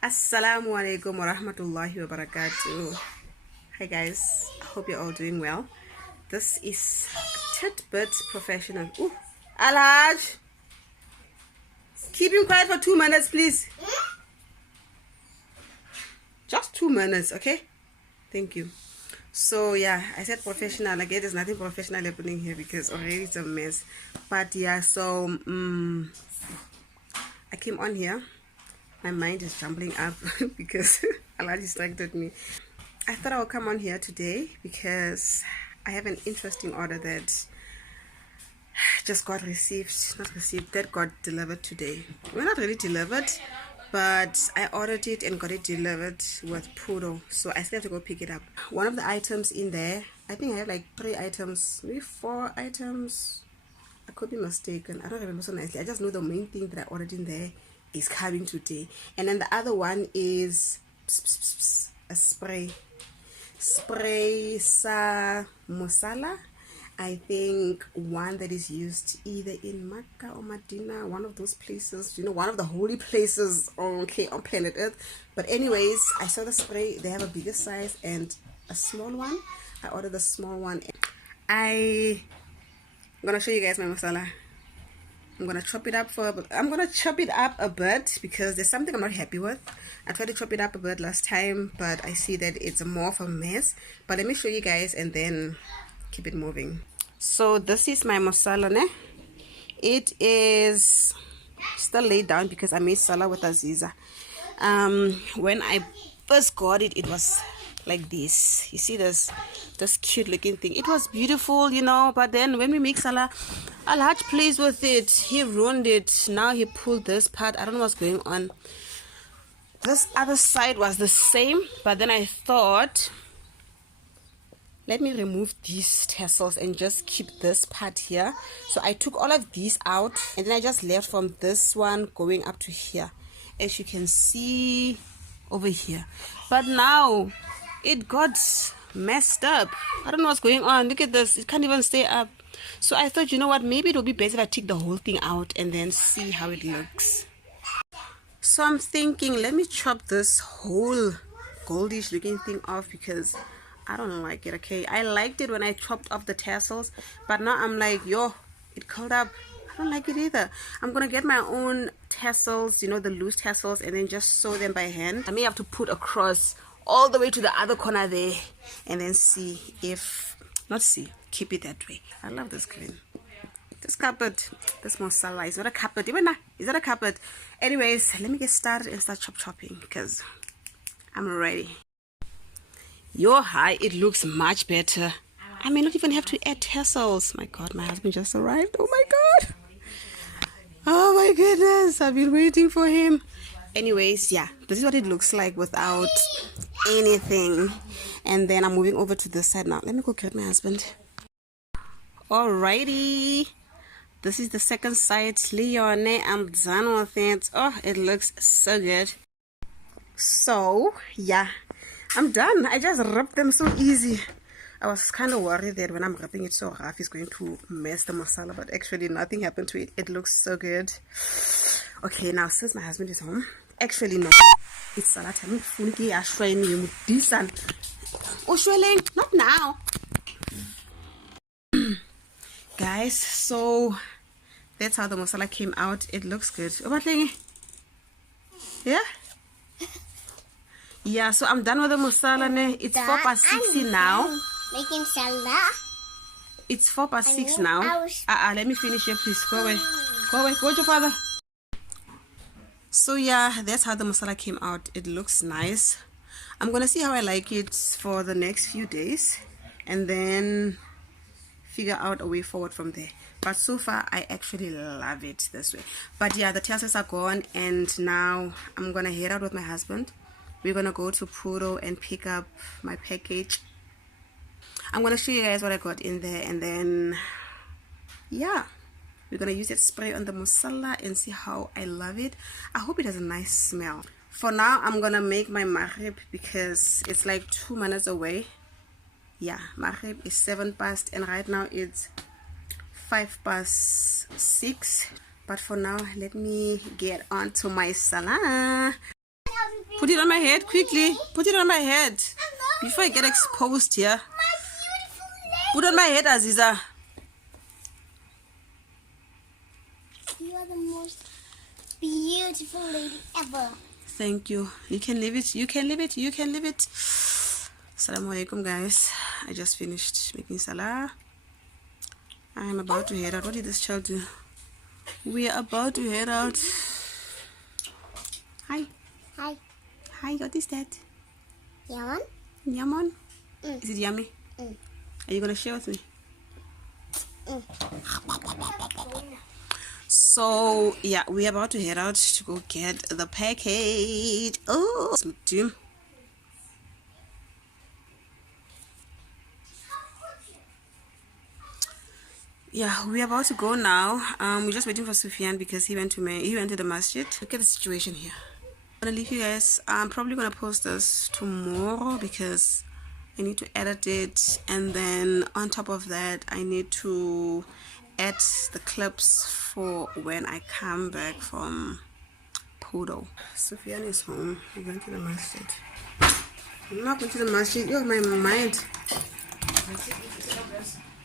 Assalamu alaikum wa rahmatullahi wa barakatuh. Hi guys, I hope you're all doing well. This is Titbit Professional. Ooh, Alhaj, keep him quiet for 2 minutes, please. Just 2 minutes, okay? Thank you. So yeah, I said professional. Again, there's nothing professional happening here because already it's a mess. But yeah, so I came on here. My mind is jumbling up because Allah distracted me. I thought I would come on here today because I have an interesting order that just got that got delivered today. Well, not really delivered, but I ordered it and got it delivered with Pudo. So I still have to go pick it up. One of the items in there, I think I have like 3 items, maybe 4 items. I could be mistaken. I don't remember so nicely. I just know the main thing that I ordered in there is coming today. And then the other one is a spray sa musala. I think one that is used either in Makkah or Medina, one of those places, one of the holy places on planet Earth. But anyways, I saw the spray. They have a bigger size and a small one. I ordered the small one. I'm gonna show you guys my masala. I'm gonna chop it up a bit because there's something I'm not happy with. I tried to chop it up a bit last time, but I see that it's more of a mess. But let me show you guys and then keep it moving. So this is my masala, ne? It is still laid down because I made salah with Aziza. When I first got it, it was like this. You see this cute looking thing. It was beautiful, but then when we make salah, Alhaj plays with it. He ruined it. Now he pulled this part. I don't know what's going on. This other side was the same, but then I thought, let me remove these tassels and just keep this part here. So I took all of these out and then I just left from this one going up to here, as you can see over here. But now it got messed up. I don't know what's going on. Look at this. It can't even stay up. So I thought, you know what, maybe it would be better if I take the whole thing out and then see how it looks. So I'm thinking, let me chop this whole goldish looking thing off because I don't like it, okay? I liked it when I chopped off the tassels, but now I'm like, it curled up. I don't like it either. I'm gonna get my own tassels, the loose tassels, and then just sew them by hand. I may have to put across all the way to the other corner there and then keep it that way. I love this green. This carpet, this masala is not a carpet. Even now, is that a carpet? Anyways, let me get started and start chopping because I'm ready. It looks much better. I may not even have to add tassels. My God, my husband just arrived. Oh my God. Oh my goodness, I've been waiting for him. Anyways, yeah, this is what it looks like without anything. And then I'm moving over to this side now. Let me go get my husband. Alrighty, this is the second side. Leone, I'm done with it. Oh, it looks so good. So yeah, I'm done. I just ripped them so easy. I was kind of worried that when I'm ripping it so rough it's going to mess the masala, but actually nothing happened to it. It looks so good. Okay, now since my husband is home, actually no, it's salah time. Not now. Guys, so that's how the masala came out. It looks good. Yeah? Yeah, so I'm done with the masala. It's 6:04 now. Making salad. It's 6:04 now. Let me finish here, please. Go away. Go away. Go with your father. So yeah, that's how the masala came out. It looks nice. I'm gonna see how I like it for the next few days and then figure out a way forward from there. But so far I actually love it this way. But yeah, the tassels are gone and now I'm gonna head out with my husband. We're gonna go to Pudo and pick up my package. I'm gonna show you guys what I got in there and then yeah, we're gonna use that spray on the masala and see how I love it. I hope it has a nice smell. For now, I'm gonna make my maghrib because it's like 2 minutes away. Yeah, maghrib is 7 past and right now it's 5:06. But for now, let me get on to my salah. Put it on my head quickly. Put it on my head before I get exposed here. Put it on my head, Aziza. You are the most beautiful lady ever. Thank you. You can leave it. You can leave it. You can leave it. Assalamu alaikum, guys. I just finished making salah. I am about to head out. What did this child do? We are about to head out. Hi. Hi. Hi, what is that? Yaman? Yamon? Mm. Is it yummy? Mm. Are you going to share with me? Mm. So, yeah, we're about to head out to go get the package. Oh, Jim. Yeah, we're about to go now. We're just waiting for Sufyan because he went to the masjid. Look at the situation here. I'm gonna leave you guys. I'm probably gonna post this tomorrow because I need to edit it, and then on top of that I need to add the clips for when I come back from Podo. Sufyan is home. He went to the masjid. I'm not going to the masjid. You're my mind.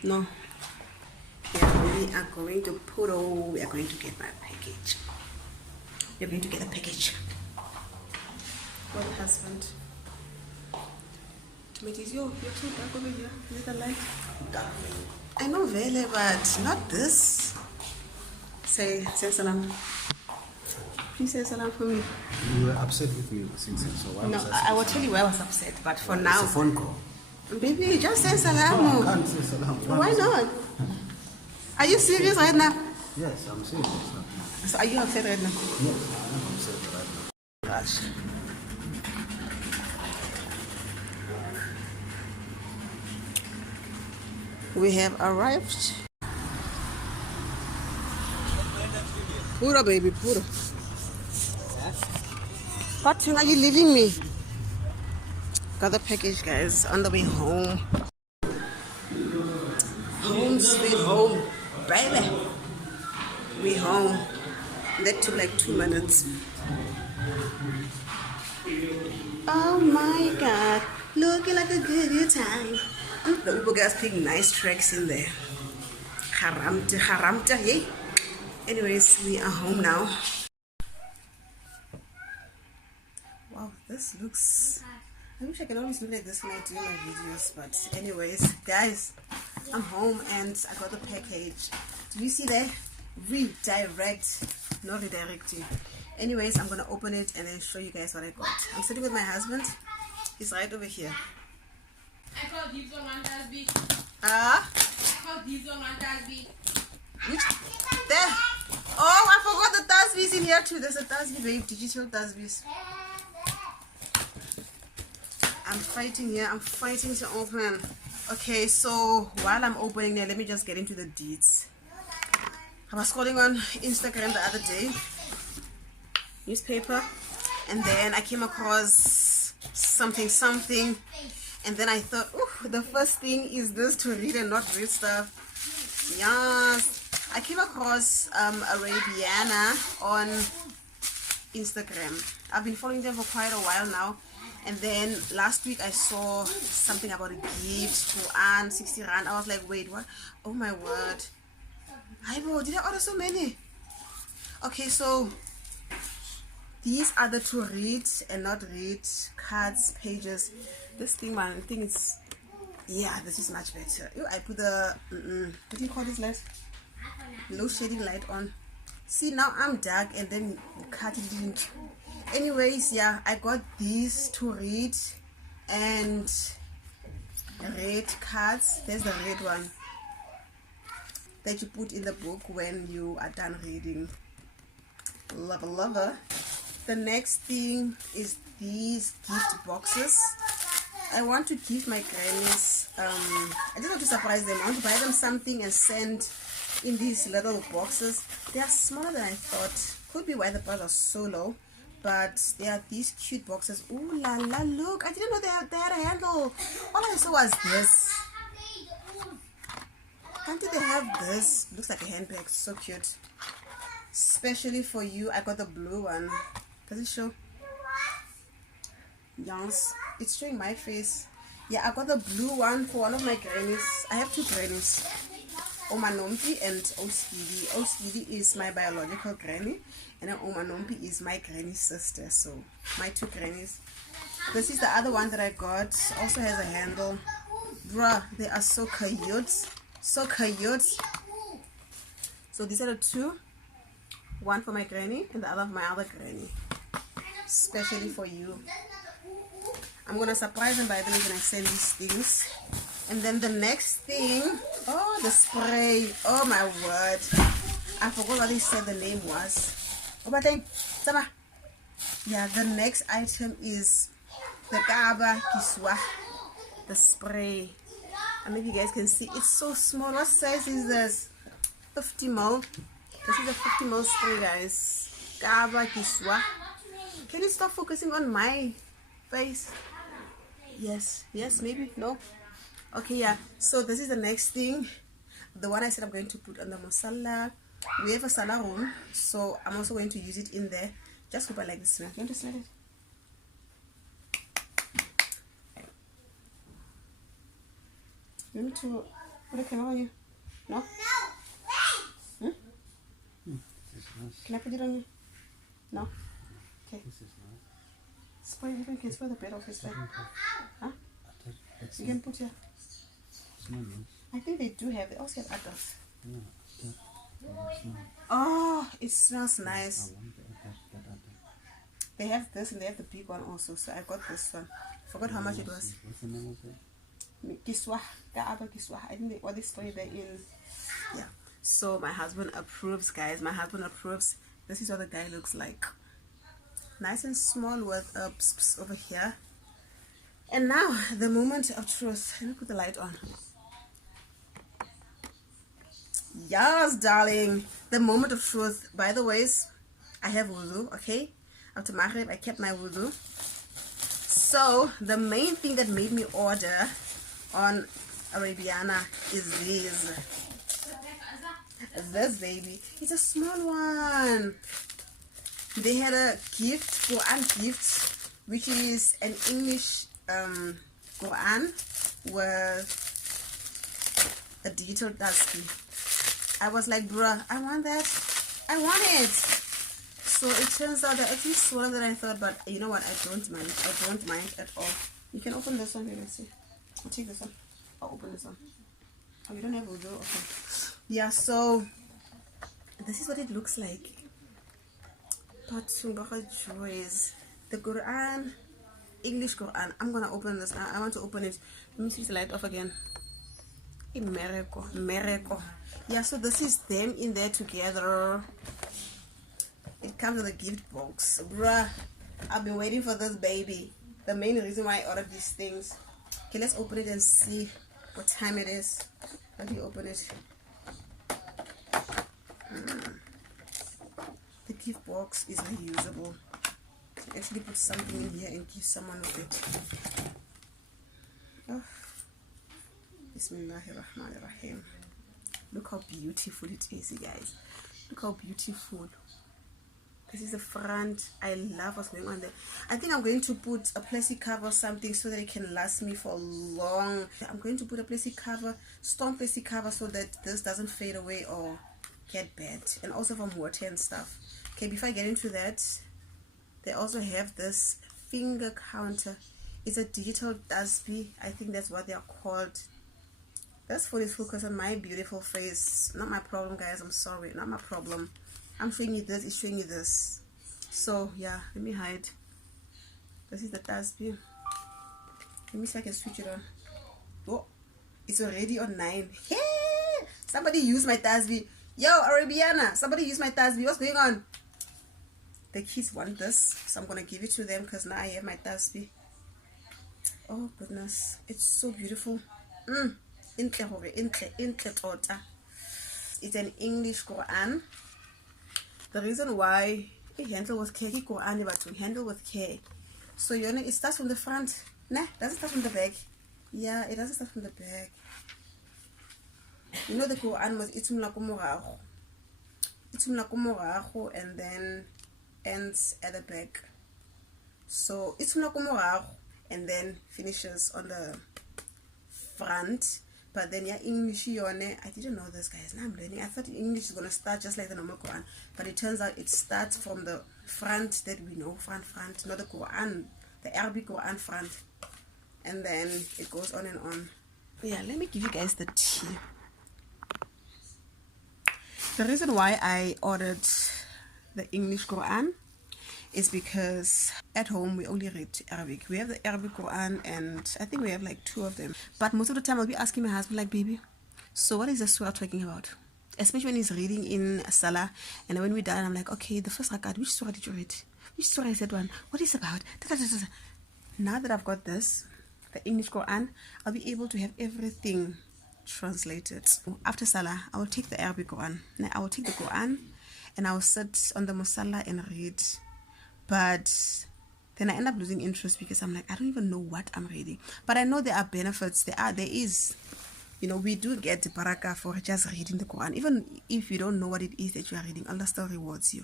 No. Yeah, we are going to Podo. We are going to get my package. We're going to get a package. What husband? Tomatoes, you're too dark over here. Is it the light? I know Vele, but not this. Say salam. Please say salam for me. You were upset with me since then, so why No, was I will tell you why I was upset, but for It's now. a phone call. Baby, just say salam. No, I can't say salam. Why not? Are you serious right now? Yes, I'm serious. So are you upset right now? No, I'm upset right now. Gosh. We have arrived. Pura, baby, pura. What are you leaving me? Got the package, guys, on the way home. Home, sweet home, baby. We home. That took like 2 minutes. Oh my God, looking like a good time. The Uber guys pick nice tracks in there. Haramta, haramta, yay. Anyways, we are home now. Wow, this looks... I wish I can always look like this when I do my videos, but anyways, guys, I'm home and I got the package. Do you see that? Redirect, not redirecting. Anyways, I'm gonna open it and then show you guys what I got. I'm sitting with my husband. He's right over here. I call these on one Tasby. Ah? I call these on one Tasby. Which? There. Oh, I forgot the Tasbis in here too. There's a Tasbi, babe. Digital Tasbis. I'm fighting here. I'm fighting to open. Okay, so while I'm opening there, let me just get into the deeds. I was scrolling on Instagram the other day, newspaper, and then I came across something, and then I thought, oh, the first thing is this, to read and not read stuff. Yes, I came across Arabiana on Instagram. I've been following them for quite a while now. And then last week I saw something about a gift to Anne, 60 rand. I was like, wait, what? Oh my word. Hi bro, did I order so many? Okay, so these are the to read and not read cards, pages. This thing, man, I think it's, yeah, this is much better. Ew, I put the, what do you call this light? Low shading light on. See, now I'm dark and then the card didn't. Anyways, yeah, I got these to read and red cards. There's the red one that you put in the book when you are done reading. Lover. The next thing is these gift boxes. I want to give my grannies, I just want to surprise them. I want to buy them something and send in these little boxes. They are smaller than I thought. Could be why the price was so low. But they are these cute boxes. Ooh la la, look. I didn't know they had a handle. All I saw was this. Can't they have this? Looks like a handbag. So cute. Especially for you, I got the blue one. Does it show? Yes, it's showing my face. Yeah, I got the blue one for one of my grannies. I have two grannies, Oma Nompi and Oskidi. Oskidi is my biological granny, and then Oma Nompi is my granny's sister. So my two grannies. This is the other one that I got. Also has a handle. Bruh, they are so cute. So cute. So these are the two. One for my granny and the other for my other granny. Especially for you. I'm gonna surprise them by the way when I send these things. And then the next thing, oh, the spray. Oh my word. I forgot what they said the name was. Oh, but then, yeah, the next item is the Kaba Kiswa, the spray. I don't know if you guys can see. It's so small. What size is this? 50 ml. This is a 50 ml spray, guys. Kaba Kiswa. Can you stop focusing on my face? Yes, maybe, no. Okay, yeah. So this is the next thing. The one I said I'm going to put on the masala. We have a salad room, so I'm also going to use it in there. Just hope I like the smell. You want to smell it? You want me to put a camera on you? No? Hmm? This is nice. Can I put it on you? No? Okay. This is nice. Spray it, you can spray the bed off his face. Huh? It's You can put here. not nice. I think they do have, they also have others. Yeah, it's nice. Oh, it smells I nice. want that other. They have this and they have the big one also, so I got this one. Forgot how much it was. What's the name of it? Kiswa, Kaaba Kiswa. I think what they spray there in. Yeah. So my husband approves, guys. My husband approves. This is what the guy looks like. Nice and small with over here. And now the moment of truth. Let me put the light on. Yes, darling. The moment of truth. By the way, I have wudu, okay? After Maghrib, I kept my wudu. So, the main thing that made me order on Arabiana is this baby. It's a small one. They had a gift, Quran gift, which is an English Quran with a digital tasbih. I was like, bruh, I want that. I want it. So it turns out that actually smaller than I thought, but you know what? I don't mind. I don't mind at all. You can open this one. Let's see. I'll take this one. I'll open this one. Oh, you don't have wudu? Okay. Yeah, so this is what it looks like. But joys. The Quran, English Quran. I'm gonna open this. I want to open it. Let me switch the light off again. Miracle. Yeah, so this is them in there together. It comes in a gift box. Bruh, I've been waiting for this baby. The main reason why I ordered these things. Okay, let's open it and see what time it is. Let me open it. The gift box is reusable. You actually put something in here and give someone with it. Oh. Bismillahirrahmanirrahim. Look how beautiful it is, you guys. Look how beautiful. This is the front. I love what's going on there. I think I'm going to put a plastic cover or something so that it can last me for long. I'm going to put a plastic cover, stone plastic cover, so that this doesn't fade away or get bad. And also from water and stuff. Okay, before I get into that, they also have this finger counter. It's a digital tasbih. I think that's what they are called. This phone is focused on my beautiful face. Not my problem, guys. I'm sorry. Not my problem. I'm showing you this. It's showing you this. So, yeah. Let me hide. This is the tasbih. Let me see if I can switch it on. Oh, it's already on 9. Hey! Somebody use my tasbih. Yo, Arabiana. Somebody use my tasbih. What's going on? The kids want this. So, I'm going to give it to them because now I have my tasbih. Oh, goodness. It's so beautiful. It's an English Quran. The reason why it handle with care, Quran but to handle with care. So you know it starts from the front. Nah, it doesn't start from the back. Yeah, it doesn't start from the back. You know the Quran was itumla kumurahu and then ends at the back. So it's morago and then finishes on the front. But then yeah, English yone, I didn't know this, guys. Now I'm learning. I thought English is gonna start just like the normal Quran, but it turns out it starts from the front that we know, front, not the Quran, the Arabic Quran front, and then it goes on and on. Yeah, let me give you guys the tea. The reason why I ordered the English Quran is because at home we only read Arabic. We have the Arabic Quran and I think we have like 2 of them. But most of the time I'll be asking my husband like, baby, so what is the surah talking about? Especially when he's reading in Salah, and when we're done I'm like, okay, the first rakat, which surah did you read? Which surah is that one? What is it about? Now that I've got this, the English Quran, I'll be able to have everything translated. After Salah, I will take the Arabic Quran. Now I will take the Quran and I will sit on the Musalla and read. But then I end up losing interest because I'm like, I don't even know what I'm reading. But I know there are benefits. There is, you know, we do get the barakah for just reading the Quran. Even if you don't know what it is that you are reading, Allah still rewards you.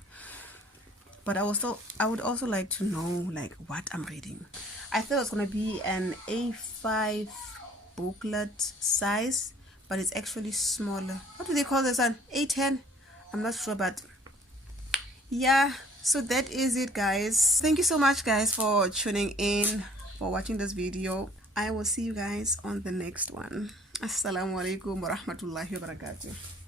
But I would also like to know like what I'm reading. I thought it was gonna be an A5 booklet size, but it's actually smaller. What do they call this one? A10? I'm not sure, but yeah. So that is it, guys. Thank you so much, guys, for tuning in, for watching this video. I will see you guys on the next one. Assalamu alaikum wa rahmatullahi wa barakatuh.